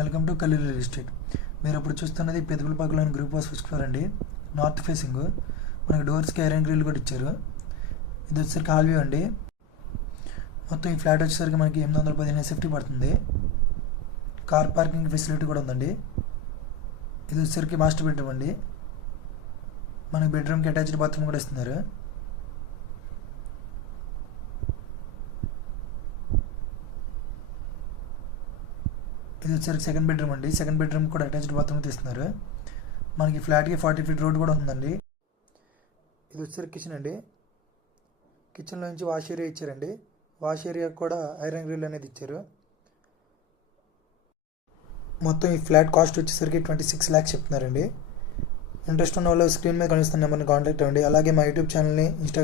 Welcome to Kalluri real estate. మీరు ఇప్పుడు చూస్తున్నది పెదపులపాకలోని గ్రూప్ హౌస్ ఫస్ట్ ఫ్లోర్ అండి. నార్త్ ఫేసింగ్, మనకి డోర్స్కి ఐరన్ గ్రిల్ కూడా ఇచ్చారు. ఇది వచ్చేసరికి హాల్ వ్యూ అండి. మొత్తం ఈ ఫ్లాట్ వచ్చేసరికి మనకి 815 SFT పడుతుంది. కార్ పార్కింగ్ ఫెసిలిటీ కూడా ఉందండి. ఇది వచ్చేసరికి మాస్టర్ బెడ్రూమ్ అండి. మనకి బెడ్రూమ్కి అటాచ్డ్ బాత్రూమ్ కూడా ఇస్తున్నారు. ఇది వచ్చేసరికి సెకండ్ బెడ్రూమ్ అండి. సెకండ్ బెడ్రూమ్ కూడా అటాచ్డ్ బాత్రూమ్ తీస్తున్నారు. మనకి ఫ్లాట్కి 40 feet రోడ్ కూడా ఉందండి. ఇది వచ్చేసరికి కిచెన్ అండి. కిచెన్లో నుంచి వాష్ ఏరియా ఇచ్చారండి. వాష్ ఏరియా కూడా ఐరన్ గ్రిల్ అనేది ఇచ్చారు. మొత్తం ఈ ఫ్లాట్ కాస్ట్ వచ్చేసరికి 26 lakhs చెప్తున్నారండి. ఇంట్రెస్ట్ ఉన్న వాళ్ళు స్క్రీన్ మీద కనిపిస్తున్న నెంబర్ని కాంటాక్ట్ అవ్వండి. అలాగే మా యూట్యూబ్ ఛానల్ని, ఇన్స్టాగ్రామ్